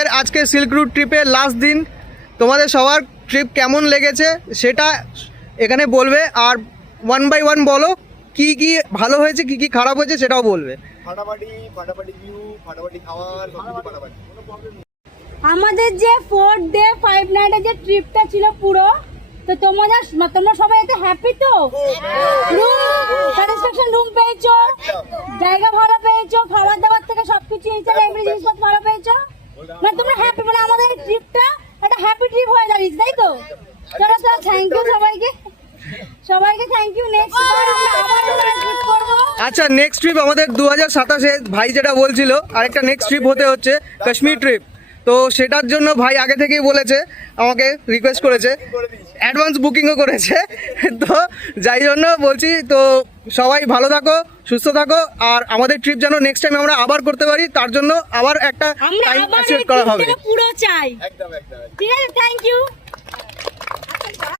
আমাদের আজকে silk route ট্রিপের লাস্ট দিন। তোমাদের সবার ট্রিপ কেমন লেগেছে সেটা এখানে বলবে, আর 1 by 1 বলো কি কি ভালো হয়েছে কি কি খারাপ হয়েছে সেটাও বলবে। ফাটাফাটি ভিউ, ফাটাফাটি খাবার, সবকিছু ফাটাফাটি। আমাদের যে 4 ডে 5 নাইটের যে ট্রিপটা ছিল পুরো, তো তোমরা সবাই এতে হ্যাপি তো? রুম স্যাটিসফ্যাকশন রুম পেয়েছো, জায়গা ভালো পেয়েছো, খাবার দাবার থেকে সবকিছু এছাড়া এমনি জিনিসপত্র ভালো পেয়েছো, মানে তোমরা হ্যাপি, মানে আমাদের ট্রিপটা একটা হ্যাপি ট্রিপ হয়ে দাঁড়িয়েছে, তাই তো? চলো থ্যাংক ইউ সবাইকে থ্যাংক ইউ। নেক্সট বার আমরা আবার ট্রিপ করবো। আচ্ছা, নেক্সট ট্রিপ আমাদের 2027-এ ভাই যেটা বলছিল আরেকটা নেক্সট ট্রিপ হতে হচ্ছে কাশ্মীর ট্রিপ। তো সেটার জন্য ভাই আগে থেকেই বলেছে, আমাকে রিকোয়েস্ট করেছে, অ্যাডভান্স বুকিংও করেছে। তো যাই জন্য বলছি, তো সবাই ভালো থাকো, সুস্থ থাকো, আর আমাদের ট্রিপ যেন নেক্সট টাইম আমরা আবার করতে পারি, তার জন্য আবার একটা টাইম সিলেক্ট করা হবে। পুরো চাই, একদম ঠিক আছে? Thank you.